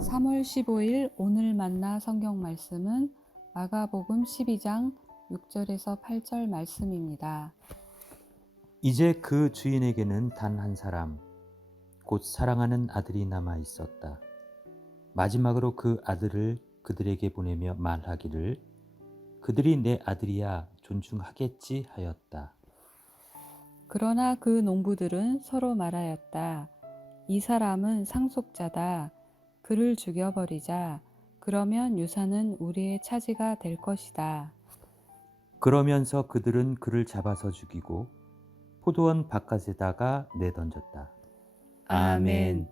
3월 15일 오늘 만나 성경 말씀은 마가복음 12장 6절에서 8절 말씀입니다. 이제 그 주인에게는 단 한 사람, 곧 사랑하는 아들이 남아 있었다. 마지막으로 그 아들을 그들에게 보내며 말하기를 그들이 내 아들이야 존중하겠지 하였다. 그러나 그 농부들은 서로 말하였다. 이 사람은 상속자다. 그를 죽여버리자. 그러면 유산은 우리의 차지가 될 것이다. 그러면서 그들은 그를 잡아서 죽이고 포도원 바깥에다가 내던졌다. 아멘.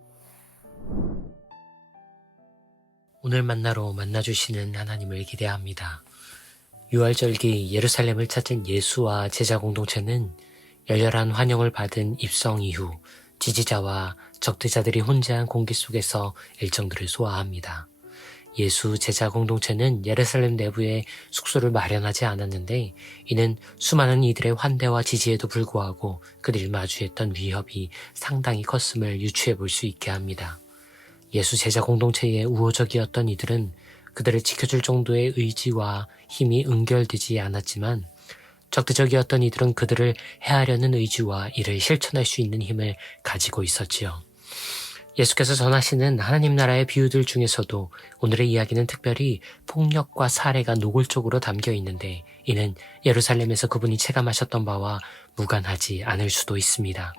오늘 만나로 만나주시는 하나님을 기대합니다. 유월절기 예루살렘을 찾은 예수와 제자 공동체는 열렬한 환영을 받은 입성 이후 지지자와 적대자들이 혼재한 공기 속에서 일정들을 소화합니다. 예수 제자 공동체는 예루살렘 내부에 숙소를 마련하지 않았는데 이는 수많은 이들의 환대와 지지에도 불구하고 그들이 마주했던 위협이 상당히 컸음을 유추해 볼 수 있게 합니다. 예수 제자 공동체의 우호적이었던 이들은 그들을 지켜줄 정도의 의지와 힘이 응결되지 않았지만 적대적이었던 이들은 그들을 해하려는 의지와 이를 실천할 수 있는 힘을 가지고 있었지요. 예수께서 전하시는 하나님 나라의 비유들 중에서도 오늘의 이야기는 특별히 폭력과 살해가 노골적으로 담겨 있는데 이는 예루살렘에서 그분이 체감하셨던 바와 무관하지 않을 수도 있습니다.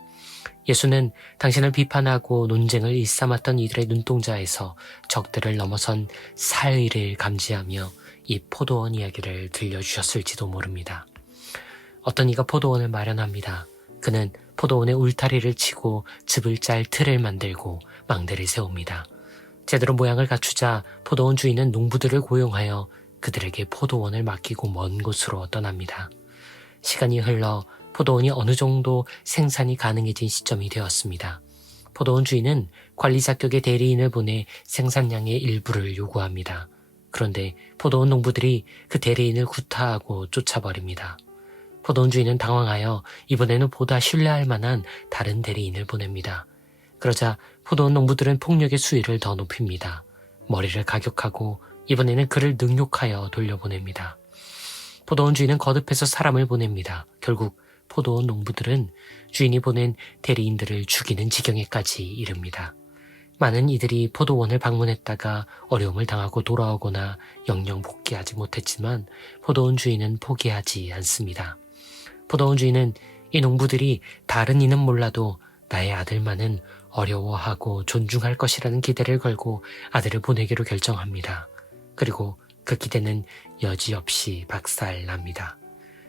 예수는 당신을 비판하고 논쟁을 일삼았던 이들의 눈동자에서 적들을 넘어선 사의를 감지하며 이 포도원 이야기를 들려주셨을지도 모릅니다. 어떤 이가 포도원을 마련합니다. 그는 포도원의 울타리를 치고 즙을 짤 틀을 만들고 망대를 세웁니다. 제대로 모양을 갖추자 포도원 주인은 농부들을 고용하여 그들에게 포도원을 맡기고 먼 곳으로 떠납니다. 시간이 흘러 포도원이 어느 정도 생산이 가능해진 시점이 되었습니다. 포도원 주인은 관리 자격의 대리인을 보내 생산량의 일부를 요구합니다. 그런데 포도원 농부들이 그 대리인을 구타하고 쫓아버립니다. 포도원 주인은 당황하여 이번에는 보다 신뢰할 만한 다른 대리인을 보냅니다. 그러자 포도원 농부들은 폭력의 수위를 더 높입니다. 머리를 가격하고 이번에는 그를 능욕하여 돌려보냅니다. 포도원 주인은 거듭해서 사람을 보냅니다. 결국 포도원 농부들은 주인이 보낸 대리인들을 죽이는 지경에까지 이릅니다. 많은 이들이 포도원을 방문했다가 어려움을 당하고 돌아오거나 영영 복귀하지 못했지만 포도원 주인은 포기하지 않습니다. 포도원 주인은 이 농부들이 다른 이는 몰라도 나의 아들만은 어려워하고 존중할 것이라는 기대를 걸고 아들을 보내기로 결정합니다. 그리고 그 기대는 여지없이 박살납니다.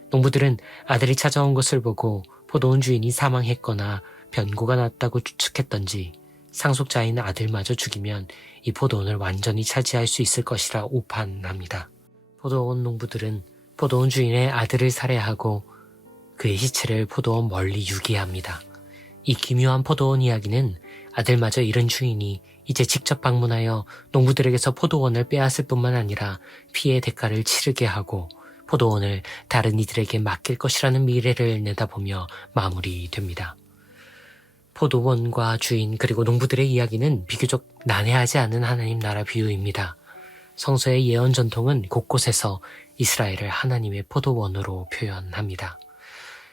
농부들은 아들이 찾아온 것을 보고 포도원 주인이 사망했거나 변고가 났다고 추측했던지 상속자인 아들마저 죽이면 이 포도원을 완전히 차지할 수 있을 것이라 오판합니다. 포도원 농부들은 포도원 주인의 아들을 살해하고 그의 시체를 포도원 멀리 유기합니다. 이 기묘한 포도원 이야기는 아들마저 잃은 주인이 이제 직접 방문하여 농부들에게서 포도원을 빼앗을 뿐만 아니라 피해 대가를 치르게 하고 포도원을 다른 이들에게 맡길 것이라는 미래를 내다보며 마무리됩니다. 포도원과 주인 그리고 농부들의 이야기는 비교적 난해하지 않은 하나님 나라 비유입니다. 성서의 예언 전통은 곳곳에서 이스라엘을 하나님의 포도원으로 표현합니다.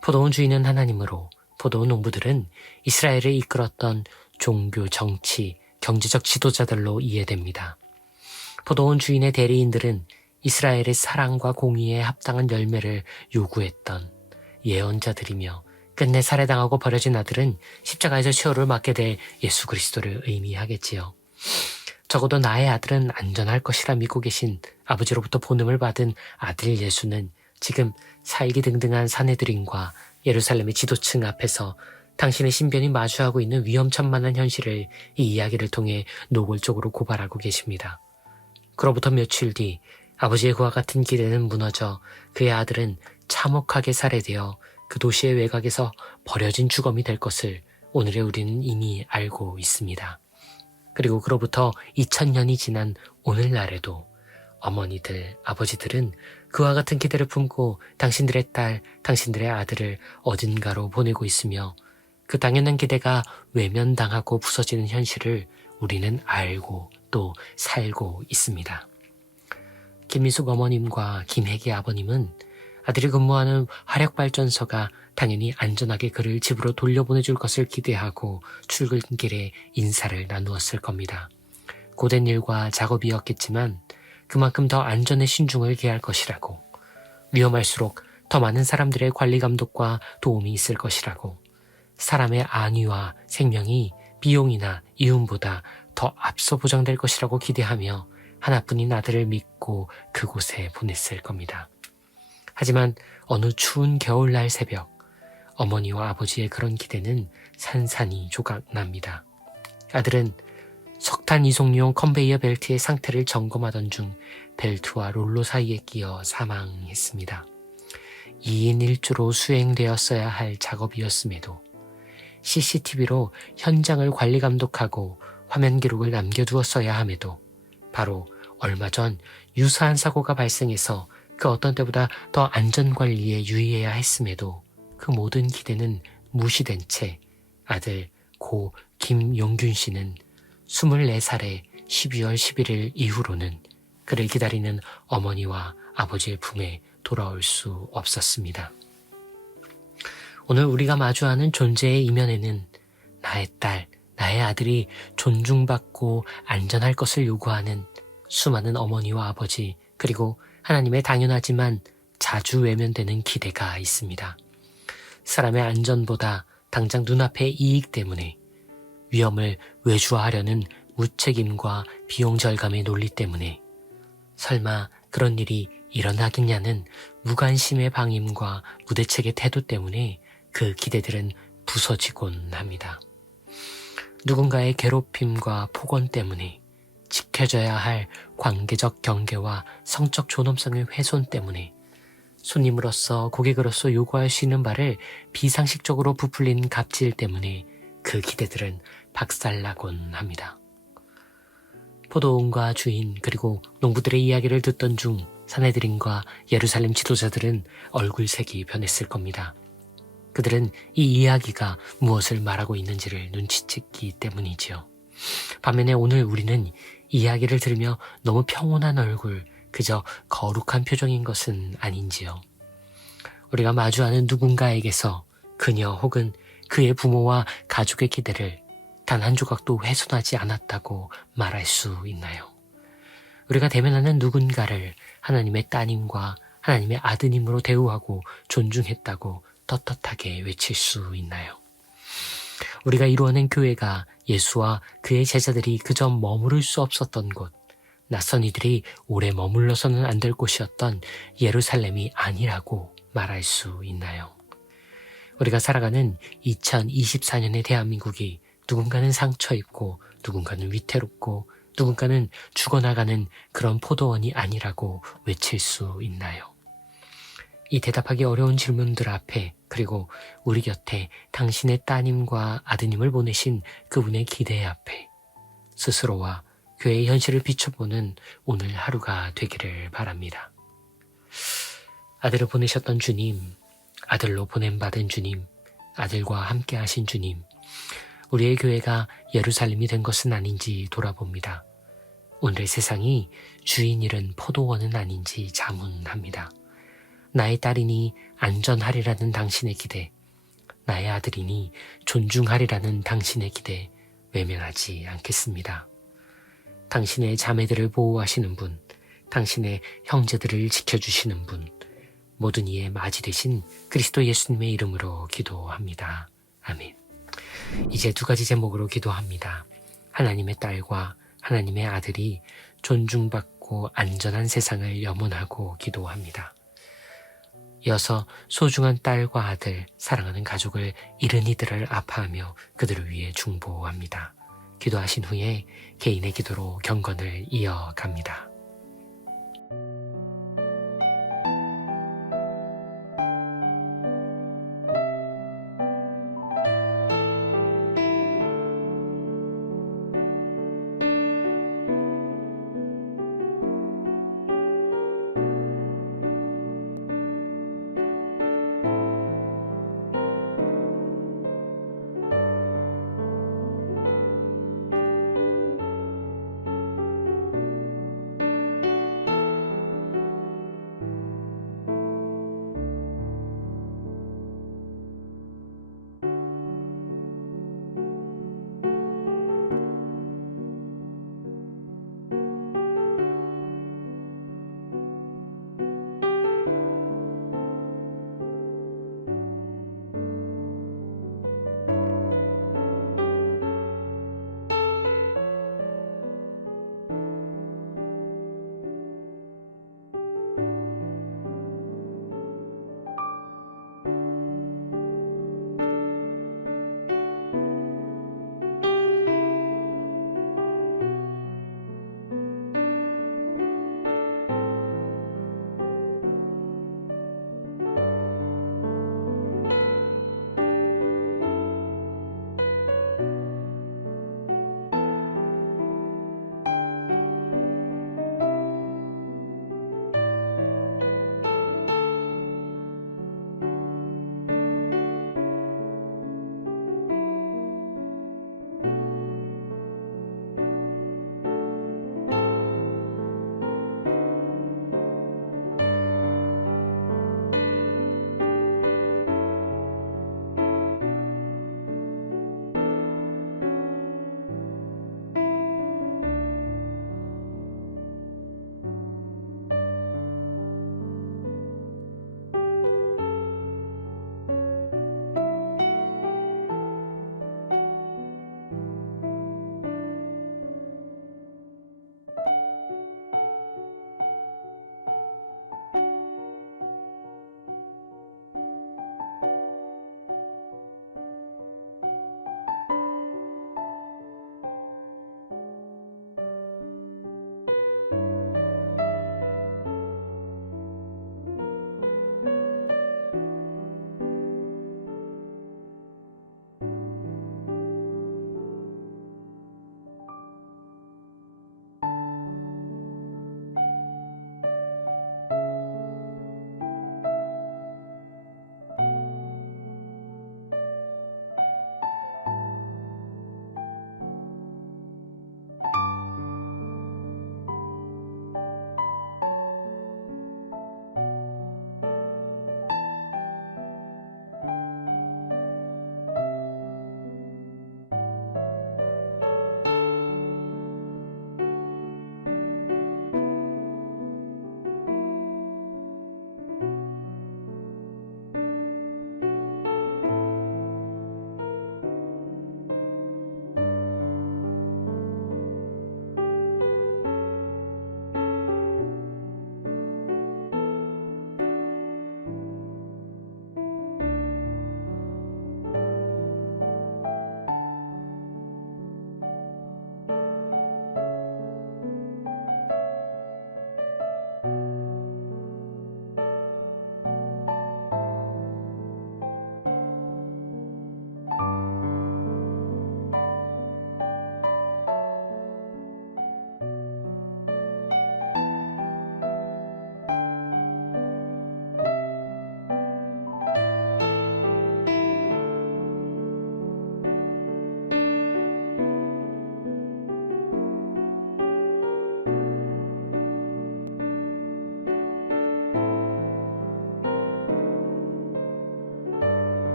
포도원 주인은 하나님으로, 포도원 농부들은 이스라엘을 이끌었던 종교, 정치, 경제적 지도자들로 이해됩니다. 포도원 주인의 대리인들은 이스라엘의 사랑과 공의에 합당한 열매를 요구했던 예언자들이며 끝내 살해당하고 버려진 아들은 십자가에서 최후를 맞게 될 예수 그리스도를 의미하겠지요. 적어도 나의 아들은 안전할 것이라 믿고 계신 아버지로부터 본음을 받은 아들 예수는 지금 살기등등한 사내들인과 예루살렘의 지도층 앞에서 당신의 신변이 마주하고 있는 위험천만한 현실을 이 이야기를 통해 노골적으로 고발하고 계십니다. 그로부터 며칠 뒤 아버지의 그와 같은 기대는 무너져 그의 아들은 참혹하게 살해되어 그 도시의 외곽에서 버려진 주검이 될 것을 오늘의 우리는 이미 알고 있습니다. 그리고 그로부터 2000년이 지난 오늘날에도 어머니들, 아버지들은 그와 같은 기대를 품고 당신들의 딸, 당신들의 아들을 어딘가로 보내고 있으며 그 당연한 기대가 외면당하고 부서지는 현실을 우리는 알고 또 살고 있습니다. 김미숙 어머님과 김혜기 아버님은 아들이 근무하는 화력발전소가 당연히 안전하게 그를 집으로 돌려보내줄 것을 기대하고 출근길에 인사를 나누었을 겁니다. 고된 일과 작업이었겠지만 그만큼 더 안전에 신중을 기할 것이라고, 위험할수록 더 많은 사람들의 관리 감독과 도움이 있을 것이라고, 사람의 안위와 생명이 비용이나 이윤보다 더 앞서 보장될 것이라고 기대하며 하나뿐인 아들을 믿고 그곳에 보냈을 겁니다. 하지만 어느 추운 겨울날 새벽, 어머니와 아버지의 그런 기대는 산산이 조각납니다. 아들은 석탄 이송용 컨베이어 벨트의 상태를 점검하던 중 벨트와 롤러 사이에 끼어 사망했습니다. 2인 1조로 수행되었어야 할 작업이었음에도 CCTV로 현장을 관리 감독하고 화면 기록을 남겨두었어야 함에도 바로 얼마 전 유사한 사고가 발생해서 그 어떤 때보다 더 안전관리에 유의해야 했음에도 그 모든 기대는 무시된 채 아들 고 김용균 씨는 24살의 12월 11일 이후로는 그를 기다리는 어머니와 아버지의 품에 돌아올 수 없었습니다. 오늘 우리가 마주하는 존재의 이면에는 나의 딸, 나의 아들이 존중받고 안전할 것을 요구하는 수많은 어머니와 아버지, 그리고 하나님의 당연하지만 자주 외면되는 기대가 있습니다. 사람의 안전보다 당장 눈앞의 이익 때문에, 위험을 외주화하려는 무책임과 비용 절감의 논리 때문에, 설마 그런 일이 일어나겠냐는 무관심의 방임과 무대책의 태도 때문에 그 기대들은 부서지곤 합니다. 누군가의 괴롭힘과 폭언 때문에, 지켜져야 할 관계적 경계와 성적 존엄성의 훼손 때문에, 손님으로서 고객으로서 요구할 수 있는 바를 비상식적으로 부풀린 갑질 때문에 그 기대들은 박살나곤 합니다. 포도원과 주인 그리고 농부들의 이야기를 듣던 중 사내들인과 예루살렘 지도자들은 얼굴색이 변했을 겁니다. 그들은 이 이야기가 무엇을 말하고 있는지를 눈치챘기 때문이지요. 반면에 오늘 우리는 이야기를 들으며 너무 평온한 얼굴, 그저 거룩한 표정인 것은 아닌지요. 우리가 마주하는 누군가에게서 그녀 혹은 그의 부모와 가족의 기대를 단 한 조각도 훼손하지 않았다고 말할 수 있나요? 우리가 대면하는 누군가를 하나님의 따님과 하나님의 아드님으로 대우하고 존중했다고 떳떳하게 외칠 수 있나요? 우리가 이루어낸 교회가 예수와 그의 제자들이 그저 머무를 수 없었던 곳, 낯선 이들이 오래 머물러서는 안 될 곳이었던 예루살렘이 아니라고 말할 수 있나요? 우리가 살아가는 2024년의 대한민국이 누군가는 상처 입고 누군가는 위태롭고 누군가는 죽어나가는 그런 포도원이 아니라고 외칠 수 있나요? 이 대답하기 어려운 질문들 앞에, 그리고 우리 곁에 당신의 따님과 아드님을 보내신 그분의 기대 앞에 스스로와 교회의 현실을 비춰보는 오늘 하루가 되기를 바랍니다. 아들을 보내셨던 주님, 아들로 보냄받은 주님, 아들과 함께 하신 주님, 우리의 교회가 예루살렘이 된 것은 아닌지 돌아봅니다. 오늘의 세상이 주인 잃은 포도원은 아닌지 자문합니다. 나의 딸이니 안전하리라는 당신의 기대, 나의 아들이니 존중하리라는 당신의 기대 외면하지 않겠습니다. 당신의 자매들을 보호하시는 분, 당신의 형제들을 지켜주시는 분, 모든 이의 맞이 되신 그리스도 예수님의 이름으로 기도합니다. 아멘. 이제 두 가지 제목으로 기도합니다. 하나님의 딸과 하나님의 아들이 존중받고 안전한 세상을 염원하고 기도합니다. 이어서 소중한 딸과 아들, 사랑하는 가족을 잃은 이들을 아파하며 그들을 위해 중보합니다. 기도하신 후에 개인의 기도로 경건을 이어갑니다.